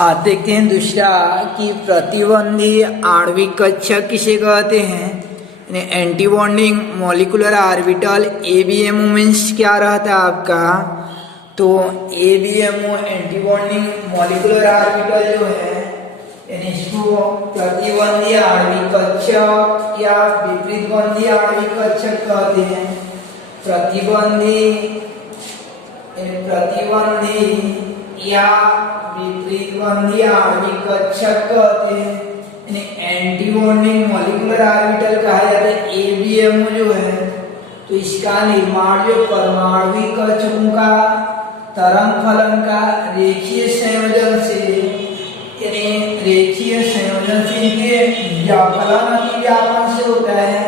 आप देखते हैं दूसरा कि प्रतिबंधी आणविक कक्षक किसे कहते हैं। Anti bonding molecular orbital ABMO means क्या रहता है आपका, तो ABMO anti bonding molecular orbital जो है इसको प्रतिबंधी आणविक कक्षक या विपरीत बंधी आणविक कक्षक कहते हैं। प्रतिबंधी या विपरीत बंधी आणविक कक्षक कहते हैं। एंटी बॉन्डिंग मॉलिक्यूलर ऑर्बिटल कहा जाता है एबीएमओ जो है, तो इसका निर्माण जो परमाणुविक कक्षकों का तरंग फलन का रेखीय संयोजन से इनके व्याकलन अतिव्यापन से होता है।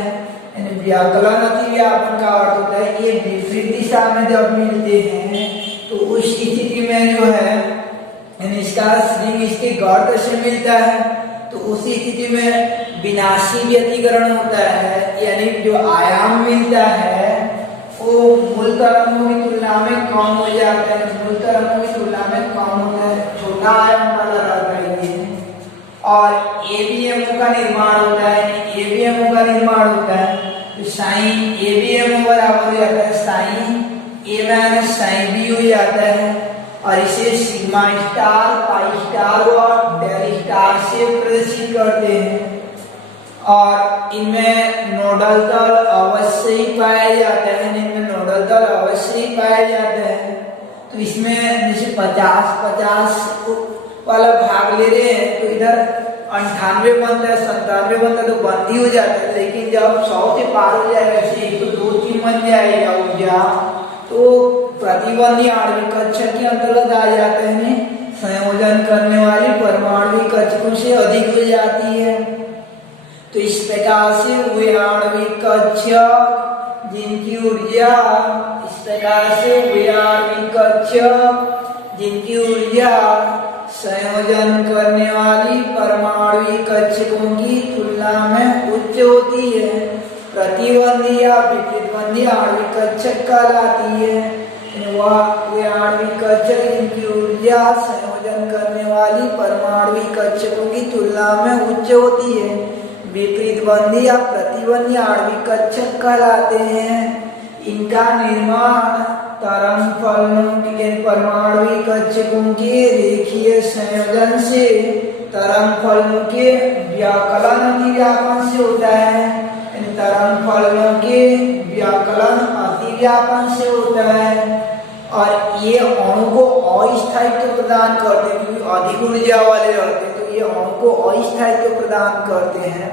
व्याकलन अतिव्यापन का अर्थ होता है ये विपरीत दिशा में जब मिलते हैं तो उस स्थिति में जो है इसका स्ट्रिंग इसके गर्त से मिलता है, तो उसी स्थिति में विनाशी व्यतिकरण होता है, यानी जो आयाम मिलता है वो मूल तरंगों की तुलना में कम हो जाता है। मूल तरंगों की तुलना में कम होता है, छोटा आयाम वाला रहता है ये। और एबीएमओ का निर्माण होता है, एबीएमओ का निर्माण होता है तो साइन एबीएमओ बराबर हो जाता है साइन ए माइनस साइन बी हो जाता है, और इसे सिग्मा स्टार पाई स्टार और डेल स्टार से प्रदर्शित करते हैं। और इनमें नोडल तल अवश्य ही पाया जाता है, इनमें नोडल तल अवश्य ही पाया जाता है। तो इसमें जैसे 50-50 वाला भाग ले रहे हैं तो इधर 98 बनता है, 97 बनता है तो बंदी हो जाता है। लेकिन जब 100 से पार हो जाएगा तो 2-3 बन जाएगा ऊर्जा, तो प्रतिबंधी आणविक कक्षक के अंतर्गत आ जाता है। संयोजन करने वाली परमाणुविक कक्षकों से अधिक हो जाती है। तो इस प्रकार से वे आणविक कक्षक जिनकी ऊर्जा जिनकी ऊर्जा संयोजन करने वाली परमाणुविक कक्षकों की तुलना में उच्च होती है, प्रतिबंधी या विपरीतबंधी आणविक कक्षक कहलाती है। वे आणविक कक्षक जिनकी ऊर्जा संयोजन करने वाली परमाणुविक कक्षकों की तुलना में उच्च होती है, विपरीतबंधी या प्रतिबंधी आणविक कक्षक कहलाते हैं। इनका निर्माण तरंग फलनों के परमाणुविक कक्षकों के रेखीय संयोजन से तरंग फलनों के व्याकलन अतिव्यापन से होता है। तरंग फलनों के व्याकलन अतिव्यापन से होता है, और ये अणु को अस्थायित्व प्रदान करते हैं, क्योंकि अधिक ऊर्जा वाले रहते हैं तो ये अणु को अस्थायित्व प्रदान करते हैं।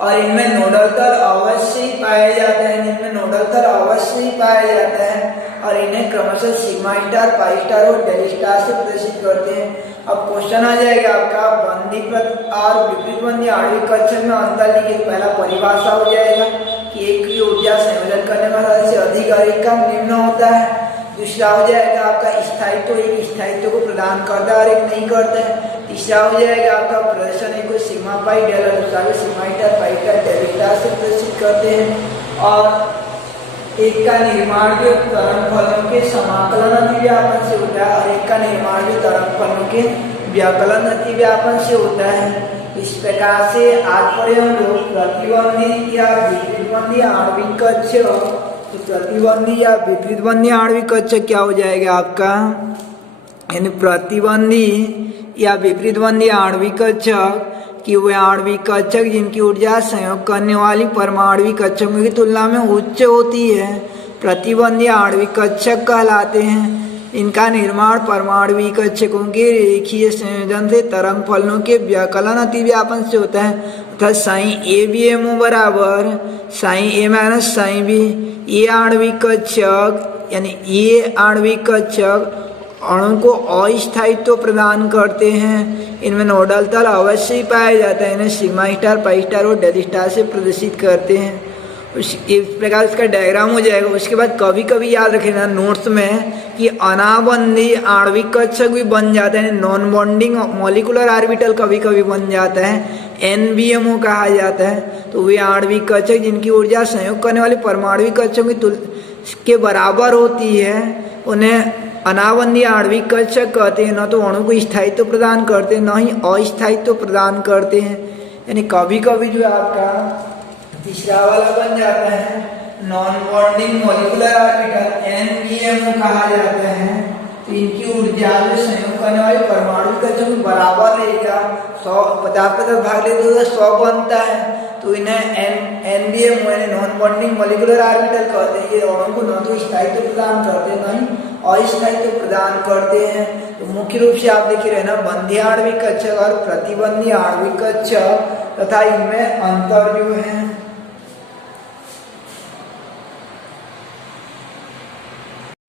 और इनमें नोडल तल अवश्य ही पाया जाता है, इनमें नोडल तल अवश्य ही पाया जाता है, और इन्हें क्रमशः सिग्मा स्टार पाई स्टार और डेल स्टार से प्रदर्शित करते हैं। अब क्वेश्चन आ जाएगा आपका बंधी और विपरीत बंधी आणविक कक्षक में अंतर लिखिए। पहला परिभाषा हो जाएगा कि एक की ऊर्जा संयोजन करने वाला से अधिक और एक का निम्न होता है। दूसरा हो जाएगा आपका स्थायित्व, एक स्थायित्व को प्रदान करता है और एक नहीं करता है। तीसरा हो जाएगा आपका प्रदर्शन, एक को सिग्मा पाई डेल और दूसरा को sigma star pi star del star से प्रदर्शित करते हैं। और एक का निर्माण जो तरंग फलनों के समाकलन अतिव्यापन से होता है, और एक का निर्माण जो तरंग फलनों के व्याकलन अतिव्यापन से होता है। इस प्रकार से आज पढ़े हम लोग प्रतिबंधी या विपरीतबंधी आणविक कक्षक। तो प्रतिबंधी या विपरीतबंधी आणविक कक्षक क्या हो जाएगा आपका, यानी प्रतिबंधी या विपरीतबंधी आणविक कक्षक कि वे आणविक कक्षक जिनकी ऊर्जा संयोग करने वाली परमाणुविक कक्षकों की तुलना में उच्च होती है, प्रतिबंधी आणविक कक्षक कहलाते हैं। इनका निर्माण परमाणुविक कक्षकों के रेखीय संयोजन से तरंग फलनों के व्याकलन अतिव्यापन से होता है। अर्थात साइन एबीएमओ बराबर साइन ए माइनस साइन बी। ये आणविक कक्षक यानी ये आणविक कक्षक अणु को अस्थायित्व प्रदान करते हैं। इनमें नोडल तल अवश्य ही पाया जाता है, इन्हें सिग्मा स्टार पाई स्टार और डेल स्टार से प्रदर्शित करते हैं। इस प्रकार इसका डायग्राम हो जाएगा। उसके बाद कभी कभी याद रखेना नोट्स में कि अनाबंधी आणविक कक्षक भी बन जाता है, नॉन बॉन्डिंग मॉलिक्यूलर ऑर्बिटल कभी कभी बन जाता है, एनबीएमओ कहा जाता है। तो वे आणविक कक्षक जिनकी ऊर्जा संयोग करने वाले परमाणुविक कक्षकों की के बराबर होती है, उन्हें अनाबंदी आणविक कक्षक कहते हैं, न तो अणु को स्थायित्व प्रदान करते हैं, न ही अस्थायित्व प्रदान करते हैं। यानी कभी कभी जो आपका तीसरा वाला बन जाता है non bonding molecular orbital, NBMO कहा जाता है। तो इनकी ऊर्जा जो संयोग करने वाले परमाणु कक्षक में बराबर रहेगा, 50-50 भाग ले तो 100 बनता है। तो इन्हें NBMO यानी नॉन बॉन्डिंग मॉलिक्यूलर ऑर्बिटल कहते हैं। ये अणु को न तो स्थायित्व प्रदान करते हैं, न ही अस्थायित्व प्रदान करते हैं। तो मुख्य रूप से आप देखिए रहना बंधी आणविक कक्षक और प्रतिबंधी आणविक कक्षक तथा इनमें अंतर जो है।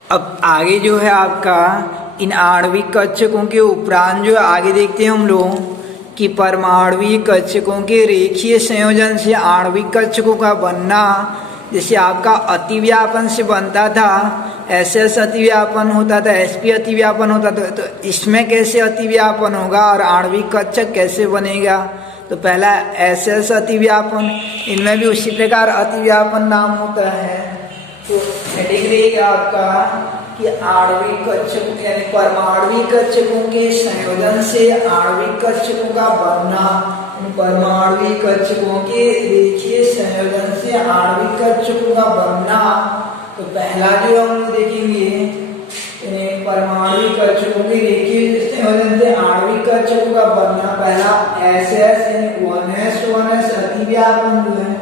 अब आगे जो है आपका इन आणविक कक्षकों के उपरांत जो आगे देखते हैं हम लोग कि परमाणुविक कक्षकों के रेखीय संयोजन से आणविक कक्षकों का बनना, जैसे आपका अतिव्यापन से बनता था, SS अतिव्यापन होता था, SP अतिव्यापन होता था। तो इसमें कैसे अतिव्यापन होगा और आणविक कक्षक कैसे बनेगा? तो पहला SS अतिव्यापन, इनमें भी उसी प्रकार अतिव्यापन नाम होता है। तो हेडिंग रहेगा आपका कि आणविक कक्षक यानी परमाणुविक कक्षकों के संयोजन से आणविक कक्षकों का बनना, परमाणुविक कक्षकों के रेखीय संयोजन से आणविक कक्षकों का बनना। तो पहला जो हम देखेंगे परमाणुविक कक्षकों के रेखीय संयोजन से आणविक कक्षकों का बनना, पहला SS यानी 1s अतिव्यापन जो है।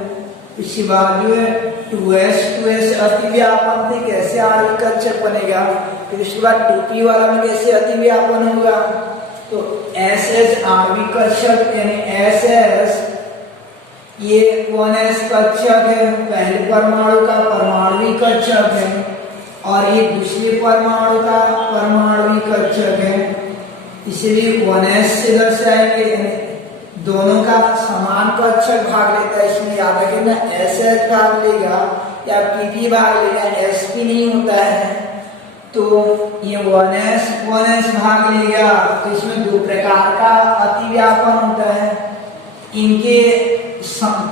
इसके बाद जो है 2s अतिव्यापन से कैसे आणविक कक्षक बनेगा। फिर इसके बाद 2p वाला में कैसे अतिव्यापन होगा। तो SS आणविक कक्षक यानी SS ये 1s कक्षक है, पहले परमाणु का परमाणुविक कक्षक है, और ये दूसरे परमाणु का परमाणुविक कक्षक है। इसलिए 1s से दर्शाएंगे, दोनों का समान कक्षक भाग लेता है। इसमें याद रखें ना, SS भाग लेगा या PP भाग लेगा, SP नहीं होता है। तो ये 1s भाग लेगा। तो इसमें दो प्रकार का अतिव्यापन होता है। इनके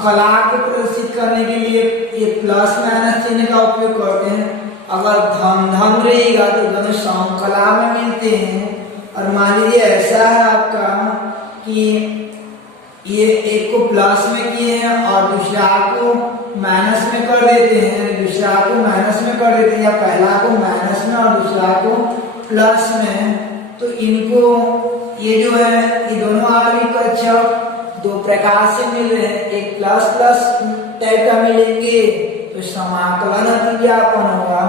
कला को प्रदर्शित करने के लिए ये प्लस माइनस चिन्ह का उपयोग करते हैं। अगर धम रहेगा तो दोनों समकला में मिलते हैं। और मान लीजिए ऐसा है आपका कि ये एक को प्लस में किए हैं और दूसरा को माइनस में कर देते हैं, दूसरा को माइनस में कर देते हैं, या पहला को माइनस में और दूसरा को प्लस में। तो इनको ये जो है ये दोनों आणविक कक्षक दो प्रकार से मिल रहे हैं। एक प्लस प्लस टाइप का मिलेंगे तो समाकलन अतिव्यापन होगा,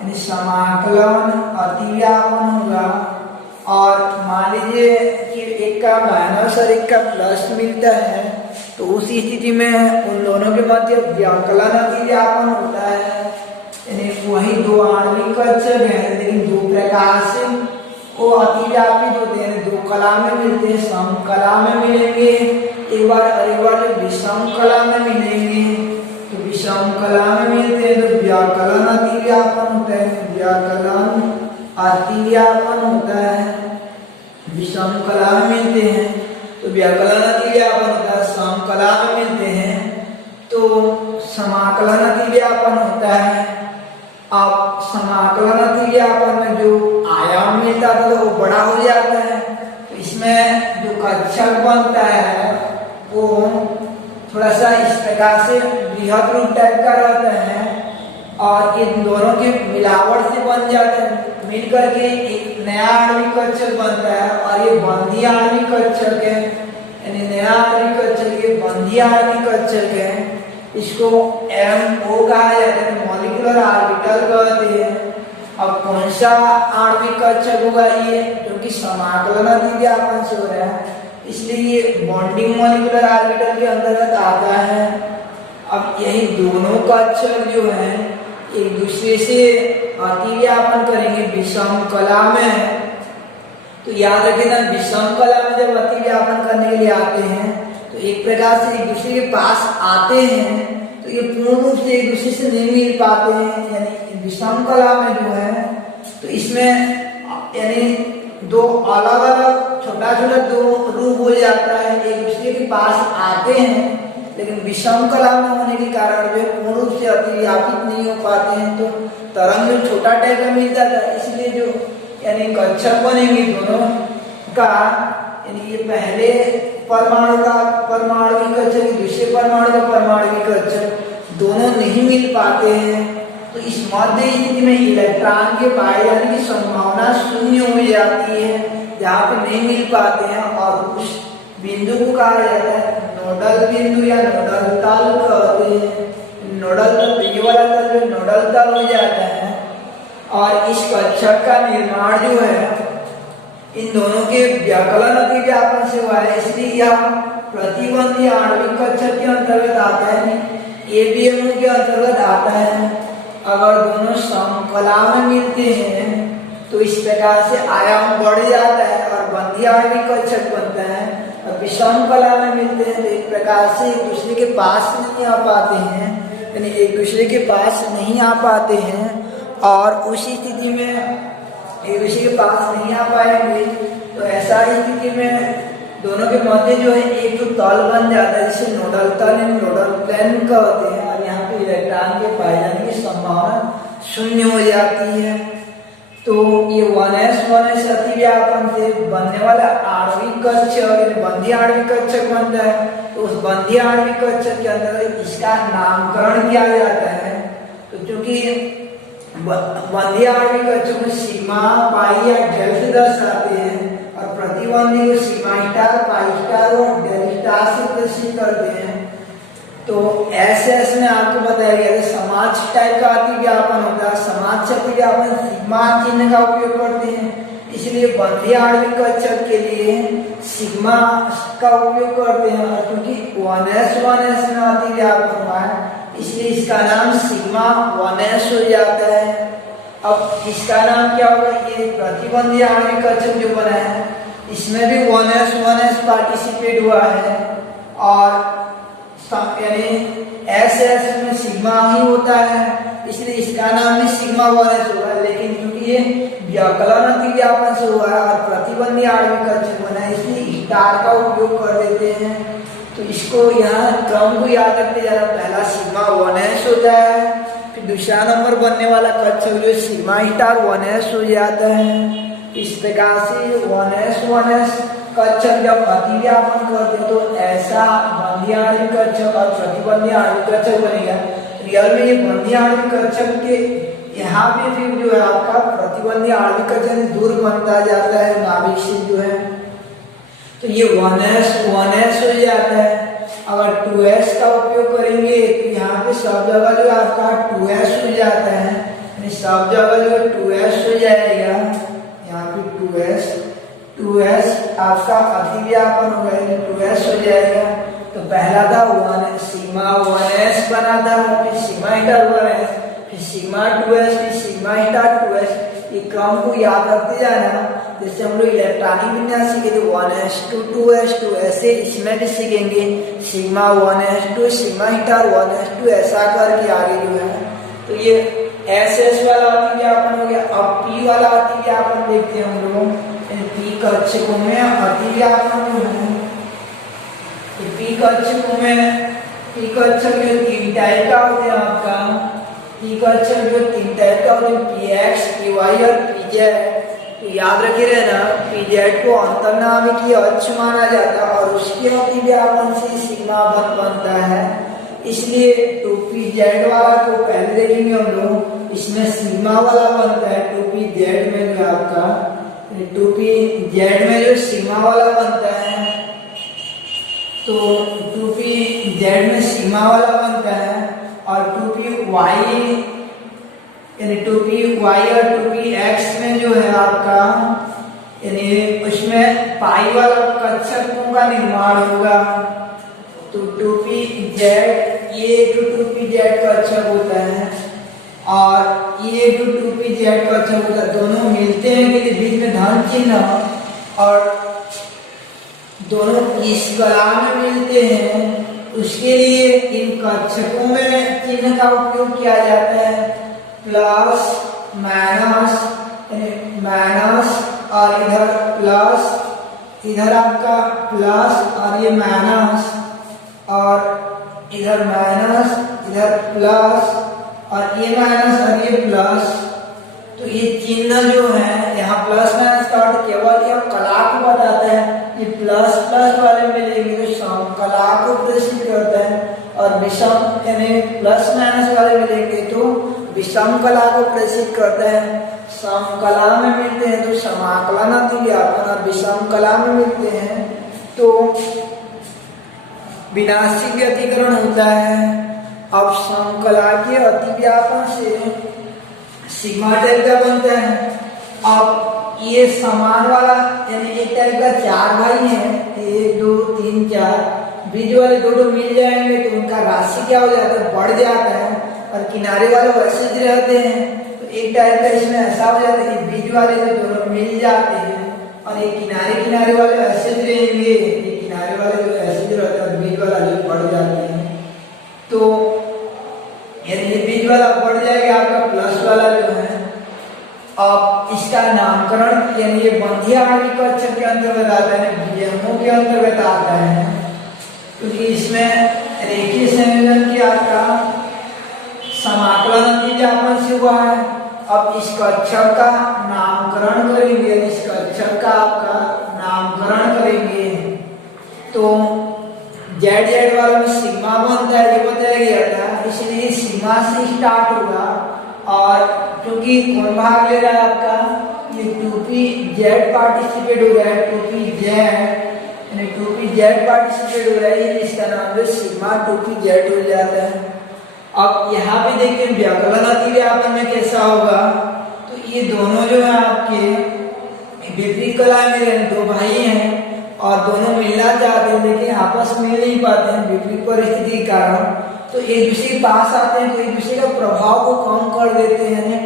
यानी समाकलन अतिव्यापन होगा। और मान लीजिए कि एक का माइनस और एक का प्लस मिलता है, तो उसी स्थिति में उन दोनों के मध्य व्यवकलन अतिव्यापन होता है। यानी वही दो आणविक कक्षक हैं, लेकिन दो प्रकार से वो अतिव्यापित होते हैं। दो कला में मिलते हैं, समकला में मिलेंगे एक बार विषम कला में मिलेंगे। तो विषम कला में मिलते हैं तो व्यवकलन अतिव्यापन होता है, व्यवकलन अतिव्यापन होता है। विषम कला में मिलते हैं तो व्यवकलन अतिव्यापन होता है, समकला में मिलते हैं तो समाकलन अतिव्यापन होता है। अब समाकलन अतिव्यापन में जो आयाम मिलता था तो वो बड़ा हो जाता है। तो इसमें जो कक्षक बनता है वो थोड़ा सा इस प्रकार से बृहद रूप टाइप का रहता है, और इन दोनों के मिलावट से बन जाता है, मिल करके एक नया आणविक कक्षक बनता है। और ये बंधी आणविक कक्षक है, यानी नया आणविक कक्षक ये बंधी आणविक कक्षक है। इसको MO कहा जाता है, मॉलिक्यूलर ऑर्बिटल कहते हैं। अब कौन सा आणविक कक्षक होगा ये, क्योंकि समाकलन अतिव्यापन से हो रहा है इसलिए ये बॉन्डिंग मॉलिक्यूलर ऑर्बिटल के अंतर्गत आता है। अब यही दोनों कक्षक जो है एक दूसरे से अतिव्यापन करेंगे विषम कला में। तो याद रखें ना, विषम कला में जब अतिव्यापन करने के लिए आते हैं तो एक प्रकार से एक दूसरे के पास आते हैं, तो ये पूर्ण रूप से एक दूसरे से नहीं मिल पाते हैं। यानी विषम कला में जो है तो इसमें यानी दो अलग अलग छोटा छोटा दो रूप हो जाता है, एक दूसरे के पास आते हैं लेकिन विषम कला में होने के कारण जो पूर्ण रूप से अतिव्यापित नहीं हो पाते हैं, तो तरंग जो छोटा टाइप का मिल जाता है। इसलिए जो यानी कक्षक बनेंगे दोनों का, यानी ये पहले परमाणु का परमाणु कक्षक, दूसरे परमाणु का परमाणु कक्षक दोनों नहीं मिल पाते हैं। तो इस मध्य स्थिति में इलेक्ट्रॉन के पाए जाने की संभावना शून्य हो जाती है, जहाँ पे नहीं मिल पाते हैं, और उस बिंदु को कहा जाता है नोडल बिंदु या नोडल तल कहते हैं। नोडल तल, ये वाला तल जो नोडल तल हो जाता है। और इस कक्षक का निर्माण जो है इन दोनों के व्याकलन अतिव्यापन से हुआ है, इसलिए यह प्रतिबंधी आणविक कक्षक के अंतर्गत आता है, एबीएमओ के अंतर्गत आता है। अगर दोनों समकला में मिलते हैं तो इस प्रकार से आयाम बढ़ जाता है और बंधी आणविक कक्षक बनता है। और विषम कला में मिलते हैं तो एक प्रकार से एक दूसरे के पास नहीं आ पाते हैं, यानी एक दूसरे के पास नहीं आ पाते हैं, और उसी स्थिति में एक दूसरे के पास नहीं आ पाएंगे तो ऐसा स्थिति में दोनों के मध्य जो है एक तो तल बन जाता है, जिसे नोडल तल नोडल प्लेन कहते हैं, और यहाँ पे इलेक्ट्रॉन के पाए जाने की संभावना शून्य हो जाती है। तो ये 1s अतिव्यापन से बनने वाला आणविक कक्षक बंधी आणविक कक्षक बनता है। तो उस बंधी आणविक कक्षक के अंदर इसका नामकरण किया जाता है। तो चूंकि बंधी आणविक कक्षक में सिग्मा, पाई या डेल से दर्शाते हैं, और प्रतिबंधी को सिग्मा स्टार, पाई स्टार और डेल स्टार से प्रदर्शित करते हैं। तो एस में आपको बताया गया है समाज टाइप का अतिव्यापन होता है। समाज अतिव्यापन सिग्मा चिन्ह का उपयोग करते हैं, इसलिए बंधी आणविक कक्षक के लिए सिग्मा का उपयोग करते हैं। और क्योंकि 1s में अतिव्यापन हुआ है, इसलिए इसका नाम सिग्मा 1s हो जाता है। अब इसका नाम क्या होगा, ये प्रतिबंधी आणविक कक्षक जो बना है इसमें भी 1s पार्टिसिपेट हुआ है, और यानी एस में सिग्मा ही होता है, इसलिए इसका नाम भी सिग्मा 1s होगा। लेकिन क्योंकि ये व्याकलन अतिव्यापन से हुआ है और प्रतिबंधी आणविक कक्षक बना है, इसलिए स्टार का उपयोग कर देते हैं। तो इसको यहाँ क्रम को याद रखते जाना, पहला सिग्मा 1s होता है, फिर दूसरा नंबर बनने वाला कक्षक जो सिग्मा स्टार 1s हो जाता है। इस प्रकार से 1s कक्षक जब अतिव्यापन करते तो ऐसा बंधी आणविक कक्षक और प्रतिबंधी आणविक कक्षक बनेगा। रियल में ये बंधी आणविक कक्षक के यहाँ पे फिर जो है आपका प्रतिबंधी आणविक कक्षक दूर बनता जाता है नाभिक से जो है, तो ये 1s हो जाता है। अगर 2s का उपयोग करेंगे तो यहाँ पे सब जगह जो आपका 2s हो जाता है, यानी सब जगह जो 2s हो जाएगा, यहाँ पे 2s आपका अतिव्यापन होगा, 2s हो जाएगा। तो पहला था सिग्मा 1s बना था, फिर सिग्मा स्टार 1s, फिर सिग्मा 2s, फिर सिग्मा स्टार 2s। ये क्रम को याद रखते जाना। जैसे हम लोग इलेक्ट्रॉनिक विन्यास सीखे थे 1s2 2s2, ऐसे इसमें भी सीखेंगे sigma 1s2 sigma star 1s2, ऐसा करके आगे जो है। तो ये एस वाला अतिव्यापन हो गया। अब पी वाला अतिव्यापन देखते हैं हम लोग, पी कक्षकों में अतिव्यापन जो है, पी कक्षकों में पी कक्षक जो 3 टाइप का होते हैं आपका, पी कक्षक जो 3 टाइप का होते हैं, px, py और pz। तो याद रखे रहना, pz को अंतर्नाभिकीय अक्ष माना जाता है और उसके अतिव्यापन से सिग्मा बनता है, इसलिए 2pz वाला को पहले देखेंगे हम लोग। इसमें सिग्मा वाला बनता है 2pz में जो आपका 2pz में जो सिग्मा वाला बनता है, तो 2pz में सिग्मा वाला बनता है। और 2py यानी 2py और 2px में जो है आपका, यानी उसमें पाई वाला कक्षकों का निर्माण होगा। तो 2pz ये 2pz कक्षक होता है और ये 2pz कक्षक होता है, दोनों मिलते हैं कि बीच में धन चिन्ह और दोनों इस कला में मिलते हैं, उसके लिए इन कक्षकों में चिन्ह का उपयोग किया जाता है, प्लस माइनस, माइनस और इधर प्लस, इधर आपका प्लस और ये माइनस, और इधर माइनस, इधर प्लस, और ये माइनस और ये प्लस। तो ये चिन्ह जो है यहाँ प्लस माइनस का अर्थ केवल यह कला को बताता है। ये प्लस प्लस वाले में लेंगे तो समकला को प्रदर्शित करता है, और विषम यानी प्लस माइनस वाले में लेंगे तो विषम कला को प्रदर्शित करता है। समकला में मिलते हैं तो समाकलन अतिव्यापन, और विषम कला में मिलते हैं तो विनाशिक व्यतिकरण होता है। अब समकला के अतिव्यापन से सिग्मा टाइप का बनता है। अब ये समान वाला यानी एक टाइप का चार भाई हैं, 1 2 3 4, बीच वाले दो मिल जाएंगे तो उनका राशि क्या हो जाता है, बढ़ जाता है, और किनारे वाले वैसे ही रहते हैं। तो एक टाइप का इसमें ऐसा हो जाता है कि बीच वाले जो दोनों मिल जाते हैं, और ये किनारे किनारे वाले ऐसे ही रहेंगे, ये किनारे वाले जो ऐसे ही रहते हैं और बीच वाला जो बढ़ जाते हैं। तो यानी ये बीच वाला बढ़ जाएगा आपका प्लस वाला जो है। अब इसका नामकरण यानी ये बंधी आणविक कक्षक के अंतर्गत आता है, बीएमओ के अंतर्गत आता है, क्योंकि इसमें रेखीय संयोजन की आपका समाकलन अतिव्यापन से हुआ है। अब इस कक्षक का नामकरण करेंगे, इस कक्षक का आपका नामकरण करेंगे तो जेड जेड वाला में सिग्मा बनता है, ये बताया गया था, इसलिए सिग्मा से स्टार्ट होगा। और क्योंकि कौन भाग ले रहा है आपका, ये 2p जेड पार्टिसिपेट हो रहा है, 2p जेड यानी 2p जेड पार्टिसिपेट हो रहा है, इसका नाम जो सिग्मा 2p जेड हो जाता है। अब यहाँ पे देखिए व्याकलन अतिव्यापन में कैसा होगा, तो ये दोनों जो है आपके विपरीत कला में दो भाई हैं और दोनों मिलना चाहते हैं लेकिन आपस में मिल नहीं पाते हैं विपरीत परिस्थिति के कारण। तो एक दूसरे के पास आते हैं तो एक दूसरे का प्रभाव को कम कर देते हैं।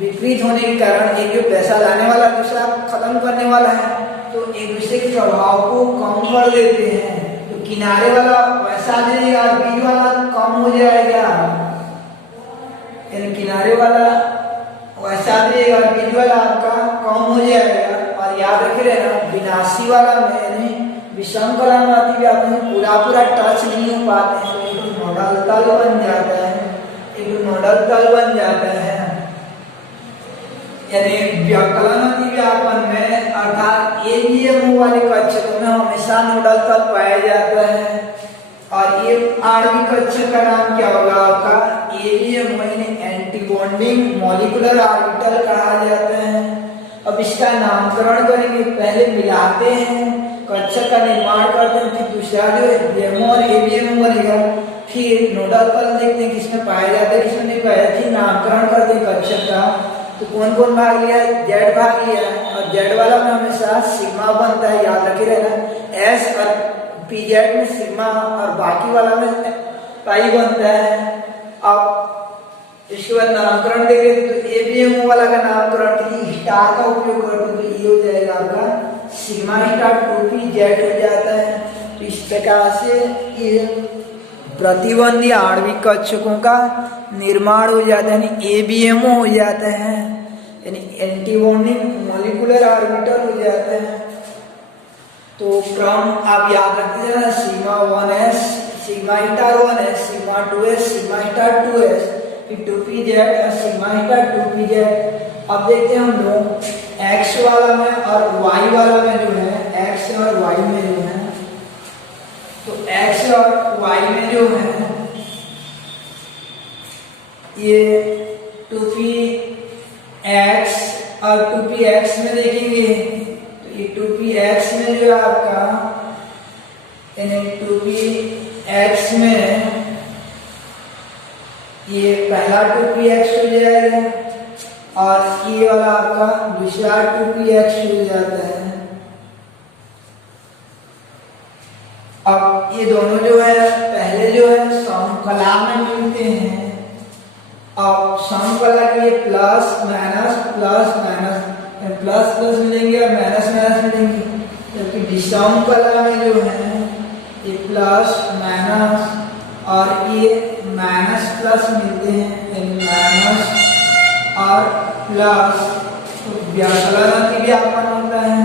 विपरीत होने के कारण एक जो पैसा लाने वाला दूसरा खत्म करने वाला है, तो एक दूसरे के प्रभाव को कम कर देते हैं। तो किनारे वाला वैसा जाएगा, बीच वाला कम हो जाएगा, यानी किनारे वाला वैसा जाएगा, बीच वाला आपका कम हो जाएगा। और याद रखे रहना विनाशी वाला में यानी विषम कला में अतिव्यापन पूरा पूरा टच नहीं हो पाते हैं, तो एक नोडल तल बन जाता है, एक नोडल तल बन जाता है। यानी व्याकलन अतिव्यापन में अर्थात एबीएमओ वाले कक्षकों में हमेशा नोडल तल पाया जाता है। और ये आणविक कक्षक का नाम क्या होगा आपका, एबीएमओ यानी एंटी बॉन्डिंग मॉलिक्यूलर ऑर्बिटल कहा जाता है। अब इसका नामकरण करेंगे, पहले मिलाते हैं, कक्षक का निर्माण करते हैं, फिर दूसरा जो एबीएमओ और एबीएमओ बनेगा, फिर नोडल तल देखते हैं किसमें पाया जाता है किसमें नहीं पाया, फिर नामकरण करते हैं कक्षक का। तो कौन कौन भाग लिया, जेड भाग लिया, और जेड वाला में हमेशा सिग्मा बनता है, याद रखे रहना। एस और पीजेड में सिग्मा और बाकी वाला में पाई बनता है। अब इसके बाद नामकरण देखें तो एबीएमओ वाला का नामकरण के लिए स्टार का उपयोग करते तो ये हो जाएगा आपका सिग्मा स्टार 2p जेड हो जाता है। तो इस प्रकार से ये प्रतिबंधी आणविक कक्षकों का निर्माण हो जाता है, यानी एबीएमओ हो जाता है, यानी एंटी बॉन्डिंग मॉलिक्यूलर ऑर्बिटल हो जाता है। तो क्रम आप याद रखते जाना, sigma 1s, sigma star 1s, sigma 2s, sigma star 2s, फिर 2p जेड और सिग्मा स्टार 2p जेड। अब देखते हैं हम लोग x वाला में और y वाला में जो है, x और y में जो है, तो x और y में जो है ये 2px और 2px में देखेंगे तो ये 2px में जो है आपका यानी 2px में ये पहला 2px हो जाएगा और ये वाला आपका दूसरा 2px हो जाता है। अब ये दोनों जो है पहले जो है समकला में मिलते हैं। अब समकला के लिए plus minus plus minus plus plus मिलेंगे और माइनस माइनस मिलेंगे, जबकि विषम कला में जो है ये प्लस माइनस और ये माइनस प्लस मिलते हैं, यानी माइनस और प्लस। तो व्याकलन अतिव्यापन होता है,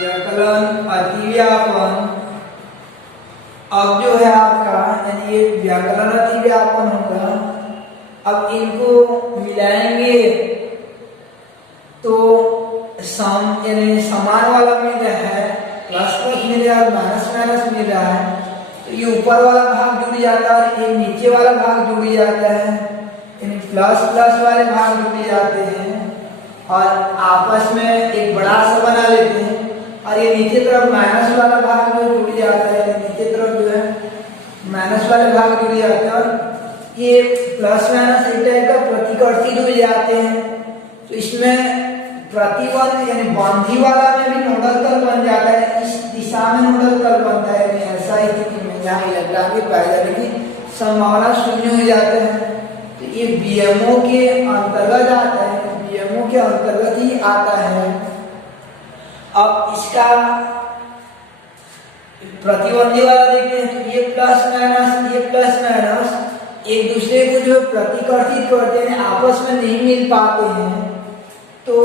व्याकलन अतिव्यापन अब जो है आपका यानी ये व्याकरणार्थी व्यापन होगा। अब इनको मिलाएंगे तो सम यानी समान वाला मिल रहा है, प्लस प्लस मिल रहा है, माइनस माइनस मिल रहा है, तो ये ऊपर वाला भाग जुड़ जाता है, ये नीचे वाला भाग जुड़ जाता है, यानी प्लस प्लस वाले भाग जुड़ जाते हैं और आपस में एक बड़ा सा बना लेते हैं। और ये नीचे तरफ माइनस वाला भाग जो जुड़ जाता है, नीचे तरफ जो है माइनस वाले भाग जुड़ जाते हैं और ये प्लस माइनस एक टाइप का प्रतिकर्षी जुड़ जाते हैं। तो इसमें प्रतिबंध यानी बंधी वाला में भी नोडल तल बन जाता है, इस दिशा में नोडल तल बनता है, यानी ऐसा स्थिति में जहाँ इलेक्ट्रॉन के पाए जाने की संभावना शून्य हो जाता है। तो ये बीएमओ के अंतर्गत आता है, बीएमओ के अंतर्गत ही आता है। अब इसका प्रतिबंधी वाला देखते हैं, तो ये प्लस माइनस एक दूसरे को जो प्रतिकर्षित करते हैं, आपस में नहीं मिल पाते हैं, तो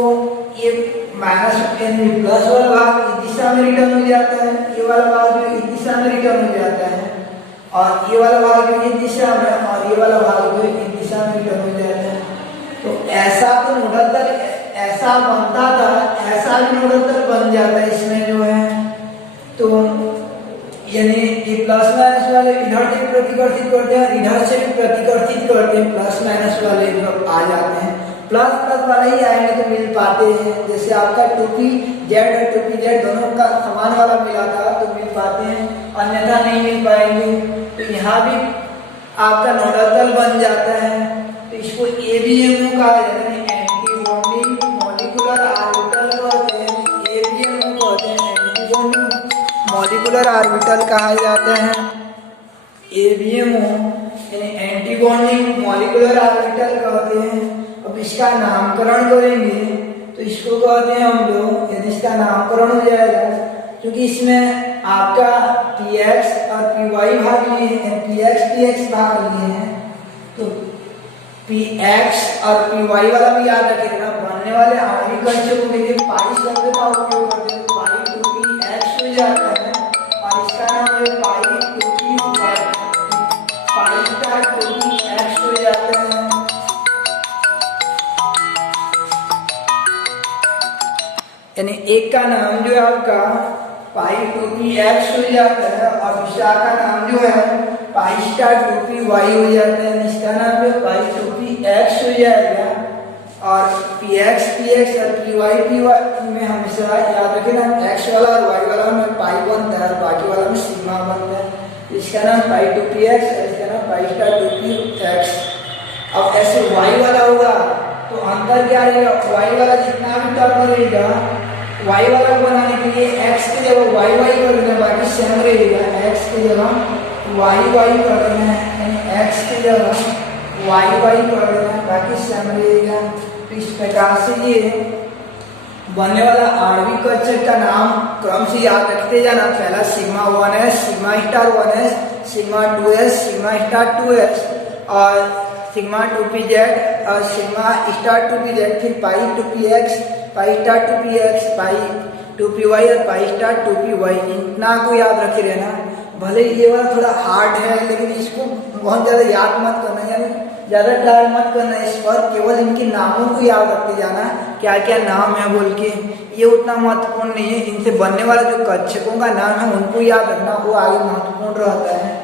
ये माइनस यानी प्लस वाला भाग इस दिशा में रिटर्न हो जाता है, ये वाला भाग भी इस दिशा में रिटर्न हो जाता है, और ये वाला भाग भी इस दिशा में, और ये वाला भाग भी इस दिशा में रिटर्न हो जाता है। तो ऐसा तो नोडल तल ऐसा बनता था, ऐसा भी नोडल तल बन जाता है इसमें जो है। तो यानी ये प्लस माइनस वाले इधर से प्रतिकर्षित करते हैं, इधर से भी प्रतिकर्षित करते हैं, प्लस माइनस वाले आ जाते हैं, प्लस प्लस वाले ही आएंगे तो मिल पाते हैं। जैसे आपका 2pz और 2pz दोनों का समान वाला मिला था तो मिल पाते हैं, अन्यथा नहीं मिल पाएंगे। तो यहाँ भी आपका नोडल तल बन जाता है। तो इसको एबीएमओ कहा जाता है, एंटी बॉन्डिंग मॉलिक्यूलर ऑर्बिटल कहते हैं, एबीएमओ कहते हैं, एंटी बॉन्डिंग मॉलिक्यूलर ऑर्बिटल कहा जाता है। एबीएमओ यानी एंटी बॉन्डिंग मॉलिक्यूलर ऑर्बिटल कहते हैं। अब इसका नामकरण करेंगे तो इसको कहते हैं हम लोग, यदि इसका नामकरण हो जाएगा क्योंकि इसमें आपका px और py भाग लिए हैं, px भाग लिए हैं, तो px और py वाला भी याद रखिएगा। बनने वाले आणविक कक्षकों के लिए पाई शब्द का उपयोग करते हैं, पाई 2px हो जाता है और इसका नाम जो पाई 2py पाई का 2px हो जाता है। यानी एक का नाम जो है आपका पाई 2px हो जाता है और दूसरा का नाम जो है पाई स्टार 2py हो जाता है। इसका नाम जो पाई 2px हो जाएगा और px और py में हमेशा याद रखें ना, x वाला और y वाला में पाई बनता है और बाकी वाला में सिग्मा बनता है। इसका नाम पाई 2px और इसका नाम पाई स्टार 2px। अब ऐसे y वाला होगा तो अंतर क्या रहेगा, y वाला जितना भी टर्म रहेगा y वाला को बनाने के लिए x की जगह y कर देना, बाकी सेम रहेगा, x की जगह y कर देना है, यानी x की जगह y कर देना, बाकी सेम रहेगा। तो इस प्रकार से ये बनने वाला आणविक कक्षक का नाम क्रम से याद रखते जाना। पहला sigma 1s, sigma star 1s, sigma 2s, sigma star 2s और सिग्मा 2pz और सिग्मा स्टार 2pz, फिर पाई 2px, पाई स्टार 2px, पाई 2py और पाई स्टार 2py। इतना को याद रखे रहना। भले ये वाला थोड़ा हार्ड है लेकिन इसको बहुत ज़्यादा याद मत करना, यानी ज़्यादा ट्राई मत करना इस पर, केवल इनके नामों को याद रखते जाना क्या क्या नाम है बोल के। ये उतना महत्वपूर्ण नहीं है, इनसे बनने वाला जो कक्षकों का नाम है उनको याद रखना, वो आगे महत्वपूर्ण रहता है।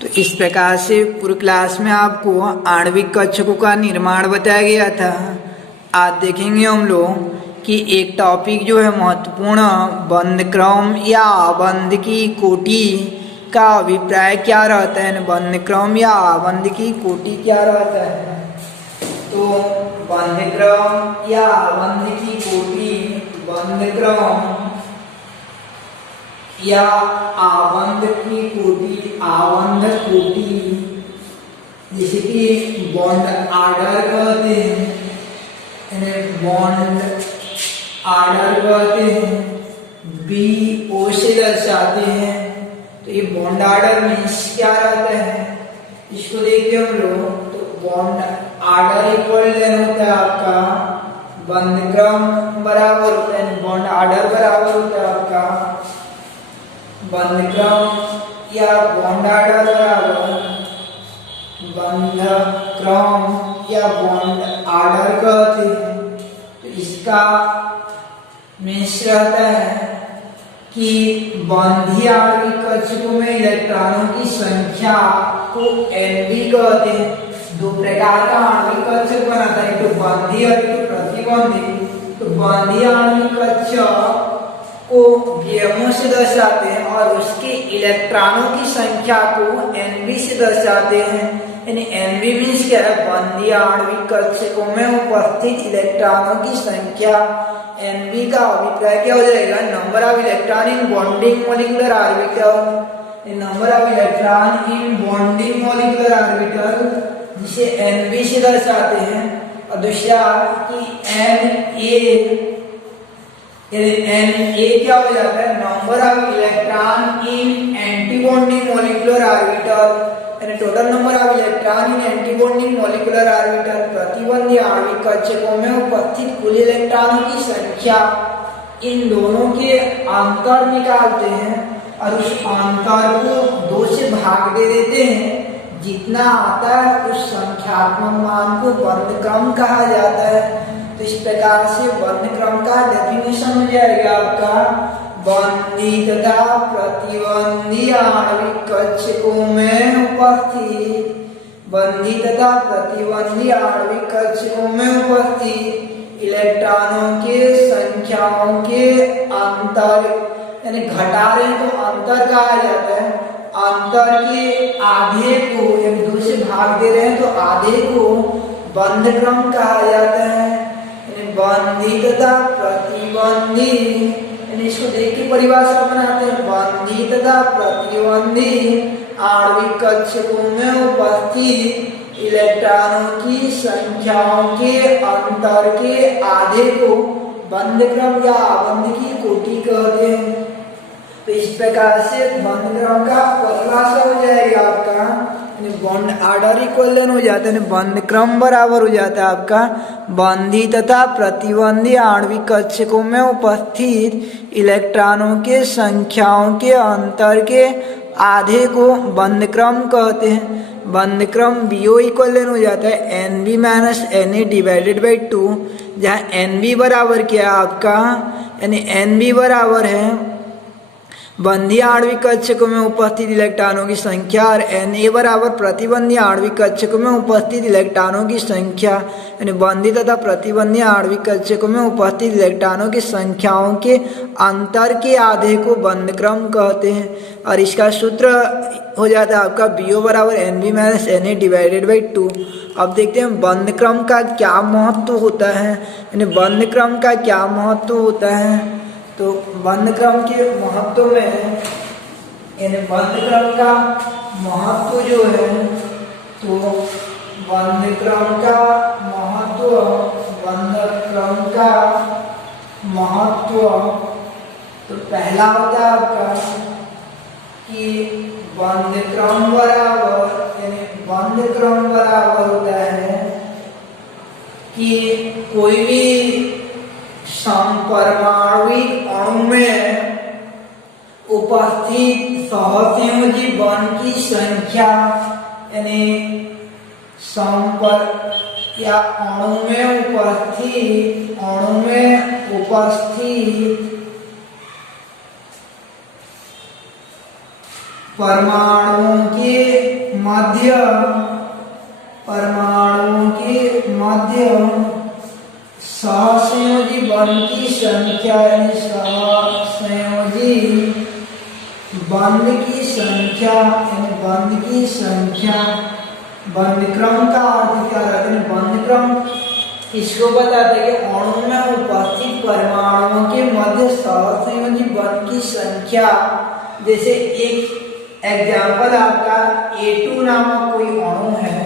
तो इस प्रकार से पूरी क्लास में आपको आणविक कक्षकों का निर्माण बताया गया था। आज देखेंगे हम लोग कि एक टॉपिक जो है महत्वपूर्ण, बंध क्रम या आबंध की कोटि का अभिप्राय क्या रहता है, बंध क्रम या आबंध की कोटि क्या रहता है। तो बंध क्रम या आबंध की कोटि, बंध क्रम या आबंध की कोटि, आबंध कोटि जैसे कि बॉन्ड आर्डर कहते हैं, बॉन्ड आर्डर कहते हैं, BO से दर्शाते हैं। तो ये बॉन्ड आर्डर में क्या रहता है, इसको देखते हम लोग। तो बॉन्ड आर्डर इक्वल देन होता है आपका बंध क्रम बराबर होता है, बॉन्ड ऑर्डर बराबर होता है आपका बंध क्रम या बॉन्ड ऑर्डर बराबर बंध क्रम या बॉन्ड ऑर्डर कहते हैं। तो इसका मीन्स रहता है कि बंधीय आणविक कक्षकों में इलेक्ट्रॉनों की संख्या को Nb कहते हैं। दो प्रकार का आणविक कक्षक बनाता है, तो बंधीय और एक प्रतिबंधी। तो बंधीय आणविक कक्षक को व्योमों से दर्शाते हैं और उसके इलेक्ट्रॉनों की संख्या को Nb से दर्शाते हैं। यानी Nb मीन्स क्या है, बंधीय आणविक कक्षकों में उपस्थित इलेक्ट्रॉनों की संख्या। Nb का अभिप्राय क्या हो जाएगा, number of electron in bonding molecular orbital, number of electron in bonding molecular orbital, जिसे Nb से दर्शाते हैं। और दूसरा कि Na क्या हो जाता है, number of electron in anti bonding molecular orbital, यानी total number of electron in anti bonding molecular orbital. प्रतिबंधी आणविक कक्षकों में उपस्थित कुल इलेक्ट्रॉनों की संख्या, इन दोनों के अंतर निकालते हैं और उस अंतर को 2 से भाग दे देते हैं। जितना आता है उस संख्यात्मक मान को बंध क्रम कहा जाता है। तो इस प्रकार से बंध क्रम का डेफिनेशन हो जाएगा आपका, बंधी तथा प्रतिबंधी आणविक कक्षकों में उपस्थित, बंधी तथा प्रतिबंधी आणविक कक्षकों में उपस्थित इलेक्ट्रॉनों के संख्याओं के अंतर, यानी घटा रहे तो अंतर कहा जाता है। अंतर के आधे को, एक 2 से भाग दे रहे हैं तो आधे को बंध क्रम कहा जाता है। यानी बंधी तथा प्रतिबंधी, इसको देख के परिभाषा बनाते हैं, बंधी तथा प्रतिबंधी आणविक कक्षकों में उपस्थित इलेक्ट्रॉनों की संख्याओं के अंतर के आधे को बंध क्रम या आबंध की कोटि कहते हैं। तो इस प्रकार से बंध क्रम का परिभाषा हो जाएगा आपका, बॉन्ड ऑर्डर इक्वल हो जाता है, बंध क्रम बराबर हो जाता है आपका बंधी तथा प्रतिबंधी आणविक कक्षकों में उपस्थित इलेक्ट्रॉनों के संख्याओं के अंतर के आधे को बंध क्रम कहते हैं। बंध क्रम BO इक्वल हो जाता है NB minus Na divided by 2, जहाँ NB बराबर क्या है आपका, यानी NB बराबर है बंधीय आणविक कक्षकों में उपस्थित इलेक्ट्रॉनों की संख्या और Na बराबर प्रतिबंधी आणविक कक्षकों में उपस्थित इलेक्ट्रॉनों की संख्या, यानी बंधी तथा प्रतिबंधी आणविक कक्षकों में उपस्थित इलेक्ट्रॉनों की संख्याओं के अंतर के आधे को बंध क्रम कहते हैं। और इसका सूत्र हो जाता है आपका BO बराबर NB minus Na divided by 2। अब देखते हैं बंध क्रम का क्या महत्व होता है, यानी बंध क्रम का क्या महत्व होता है। तो बंध क्रम के महत्व में, यानी बंध क्रम का महत्व जो है, तो बंध क्रम का महत्व, बंध क्रम का महत्व, तो पहला होता है आपका कि बंध क्रम बराबर, यानी बंध क्रम बराबर होता है कि कोई भी समपरमाणुविक अणु में उपस्थित सहसंयोजी बंध की संख्या, यानी समपर या अणु में उपस्थित परमाणुओं के मध्य सहसंयोजी बंध की संख्या, यानी सहसंयोजी बंध की संख्या, यानी बंध की संख्या। बंध क्रम का अर्थ क्या रहता है, बंध क्रम इसको बताते हैं कि अणु में उपस्थित परमाणुओं के मध्य सहसंयोजी बंध की संख्या। जैसे एक एग्जाम्पल आपका A2 नामक कोई अणु है,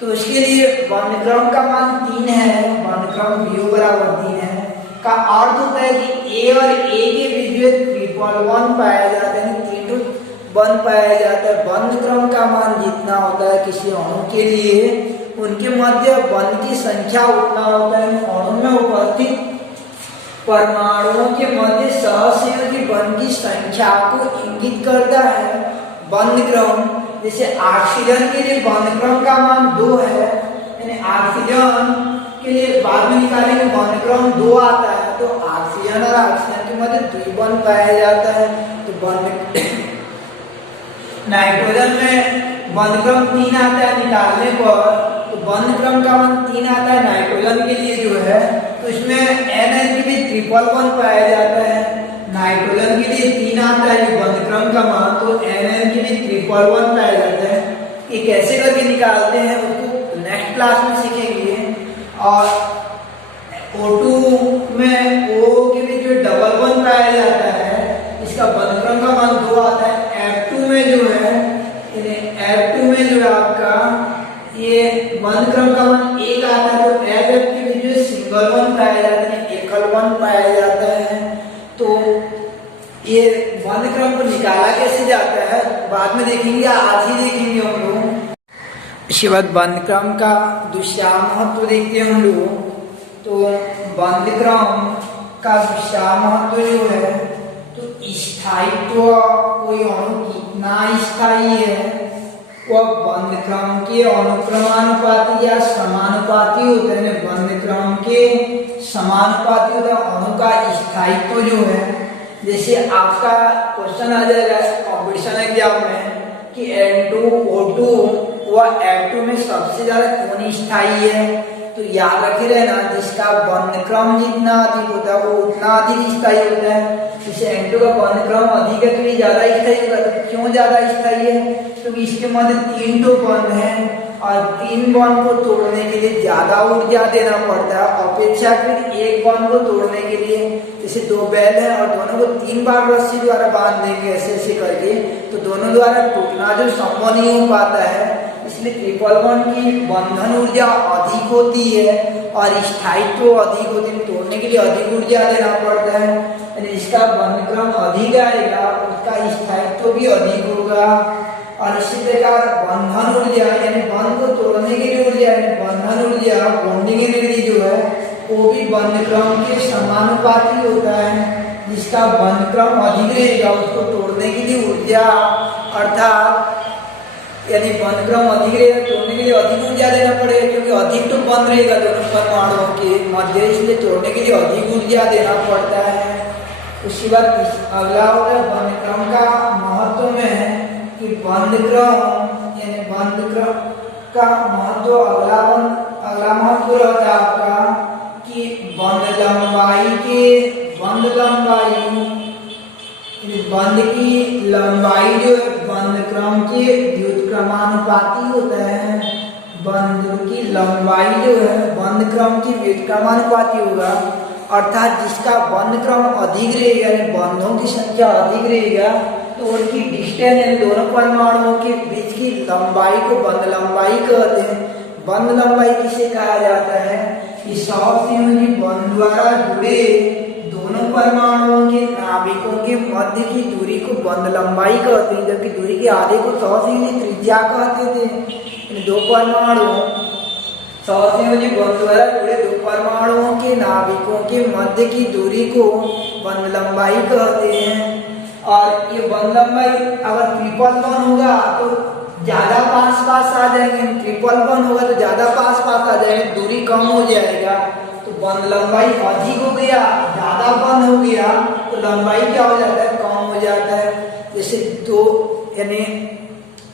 तो उसके लिए बंध क्रम का मान 3 है, बंध क्रम BO बराबर 3 है, का अर्थ होता है कि A और A के बीच में 3.1 पाया जाता है, 3:1 पाया जाता है। बंध क्रम का मान जितना होता है किसी अणु के लिए, उनके मध्य बंध की संख्या उतना होता है। अणु में उपस्थित परमाणुओं के मध्य सहसंयोजी बंध की संख्या को इंगित करता है बंध क्रम। जैसे ऑक्सीजन के लिए बंध क्रम का मान 2 है, यानी ऑक्सीजन के लिए बाद में निकालेंगे बंध क्रम 2 आता है, तो ऑक्सीजन और ऑक्सीजन के मध्य द्विबंध पाया जाता है। तो बंध नाइट्रोजन में बंध क्रम 3 आता है निकालने पर, तो बंध क्रम का मान 3 आता है नाइट्रोजन के लिए जो है, तो इसमें NH के भी ट्रिपल बंध पाया जाता है। नाइट्रोजन के लिए 3 आता है जो बंध क्रम का मान, तो NH के भी ट्रिपल बंध पाया जाता है। ये कैसे करके निकालते हैं उसको नेक्स्ट क्लास में सीखेंगे। और O2 में O के भी जो डबल बंध पाया जाता है, इसका बंध क्रम का मान 2 आता है। F2 में जो है, F2 में जो है आपका ये बंध क्रम का मान 1 आता है, तो FF के भी जो सिंगल बंध पाया जाता है, एकल बंध पाया जाता है। तो ये बंध क्रम को निकाला कैसे जाता है बाद में देखेंगे, आज ही देखेंगे हम लोग। इसके बाद बंध क्रम का दूसरा महत्व देखते हैं हम लोग। तो बंध क्रम का दूसरा महत्व जो है, तो स्थायित्व, कोई अणु कितना स्थायी है वह बंध क्रम के अनुक्रमानुपाती या समानुपाती होते हैं। बंध क्रम के समानुपाती होता है अणु का स्थायित्व जो है। जैसे आपका क्वेश्चन आ जाएगा कॉम्पिटिशन एग्जाम में कि N2O2 व F2 में सबसे ज्यादा कौन स्थायी है, तो याद रखे रहना जिसका बंध क्रम जितना अधिक होता है वो उतना अधिक स्थायी होता है। जैसे N2 का बंध क्रम अधिक है तो ये ज्यादा स्थायी होगा। तो क्यों ज्यादा स्थायी है, क्योंकि इसके मध्य 3 तो बंध है और 3 बंध को तोड़ने के लिए ज्यादा ऊर्जा देना पड़ता है अपेक्षाकृत एक बंध को तोड़ने के लिए। जैसे 2 बैल है और दोनों को 3 बार रस्सी द्वारा बांध देंगे ऐसे ऐसे करके, तो दोनों द्वारा टूटना जो संभव नहीं हो पाता है, इसलिए ट्रिपल बॉन्ड की बंधन ऊर्जा अधिक होती है और स्थायित्व अधिक होती है। तोड़ने के लिए अधिक ऊर्जा देना पड़ता है, यानी जिसका बंध क्रम अधिक आएगा उसका स्थायित्व भी अधिक होगा। और इसी प्रकार बंधन ऊर्जा यानी बंध को तोड़ने के लिए ऊर्जा यानी बंधन ऊर्जा बॉन्डिंग एनर्जी जो है वो भी बंध क्रम के समानुपाती होता है। जिसका बंध क्रम अधिक रहेगा उसको तोड़ने के लिए ऊर्जा अर्थात यानी बंध क्रम अधिक रहेगा, तोड़ने के लिए अधिक ऊर्जा देना पड़ेगा, क्योंकि अधिक तो बंध रहेगा दोनों परमाणुओं के मध्य, इसलिए तोड़ने के लिए अधिक ऊर्जा देना पड़ता है। उसके बाद अगला होता है बंध क्रम का महत्व में है कि बंध क्रम यानी बंध क्रम का महत्व अगला महत्व रहता है आपका कि बंध की लंबाई जो है बंध क्रम के व्युत्क्रमानुपाती होता है। बंध की लंबाई जो है बंध क्रम की व्युत्क्रमानुपाती होगा, अर्थात जिसका बंध क्रम अधिक रहेगा यानी बंधों की संख्या अधिक रहेगा तो उनकी डिस्टेंस यानी दोनों परमाणुओं के बीच की लंबाई को बंध लंबाई कहते हैं। बंध लंबाई किसे कहा जाता है कि सहसंयोजी बंध द्वारा जुड़े दोनों परमाणुओं के नाभिकों के मध्य की दूरी को बंध लंबाई कहते हैं, जबकि दूरी के आधे को सहसंयोजी त्रिज्या कहते थे। दो परमाणु सहसंयोजी बंध द्वारा जुड़े दो परमाणुओं के नाभिकों के मध्य की दूरी को बंध लंबाई कहते हैं। और ये बंध लंबाई अगर ट्रिपल बंध होगा तो ज्यादा पास पास आ जाएंगे, ट्रिपल बंध होगा तो ज्यादा पास पास आ जाएंगे, दूरी कम हो जाएगा। तो बंध लंबाई अधिक हो गया, ज्यादा बंध हो गया तो लंबाई क्या हो जाता है, कम हो जाता है।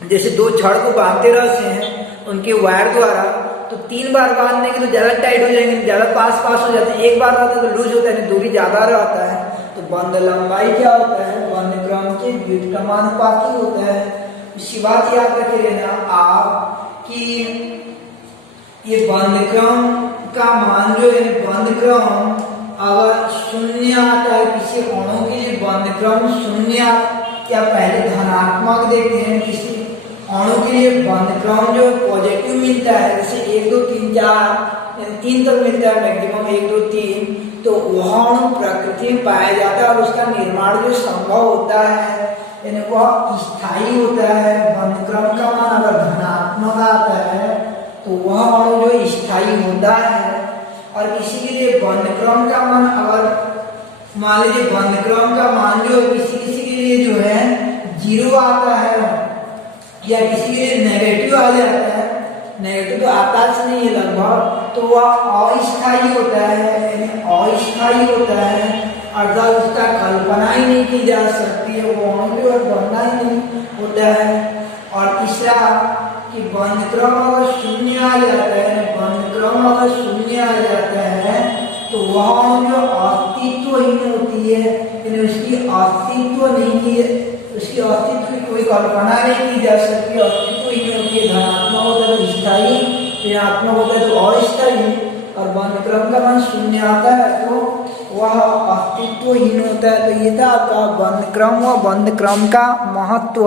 जैसे दो छड़ को बांधते रहते हैं उनके वायर द्वारा, तो 3 बार बांधने के तो ज्यादा टाइट हो जाएंगे, ज्यादा पास पास हो जाते हैं, एक बार बांधते तो लूज होता है, दूरी ज्यादा रहता है। तो बंध लंबाई क्या होता है, बंध क्रम के व्युत्क्रमानुपाती होता है। इसी बात याद रखे रहना आप कि ये बंध क्रम का मान जो है बंध क्रम अगर 0 आता है किसी अणु के लिए बंध क्रम 0 क्या पहले धनात्मक देखते हैं, किसी अणु के लिए बंध क्रम जो पॉजिटिव मिलता है जैसे 1 2 3 4 3 तक मिलता है मैक्सिमम 1 2 3, तो वह अणु प्रकृति में पाया जाता है और उसका निर्माण जो संभव होता है यानी वह स्थायी होता है। बंध क्रम का मान अगर धनात्मक आता है तो तो वह अणु जो स्थायी होता है। और किसी के लिए बंध क्रम का मान, अगर मान लीजिए बंध क्रम का मान जो किसी किसी के लिए जो है 0 आता है या किसी के लिए नेगेटिव आ जाता है, नेगेटिव तो आता नहीं है लगभग, तो वह अस्थायी होता है, यानी अस्थायी होता है, अर्थात उसका कल्पना ही नहीं की जा सकती है, वो अणु बनना ही नहीं होता है। और तीसरा कि बंध क्रम अगर 0 आ जाता है, बंध क्रम अगर 0 आ जाता है तो वह अणु जो अस्तित्वहीन होती है, यानी उसकी अस्तित्व नहीं की, उसकी अस्तित्व की कोई कल्पना नहीं की जा सकती, अस्तित्वहीन होती है। धनात्मक होता है तो स्थायी, ऋणात्मक होता है तो अस्थायी, और बंध क्रम का मान 0 आता है तो वह अस्तित्वहीन होता है। तो ये था आपका बंध क्रम व बंध क्रम का महत्व।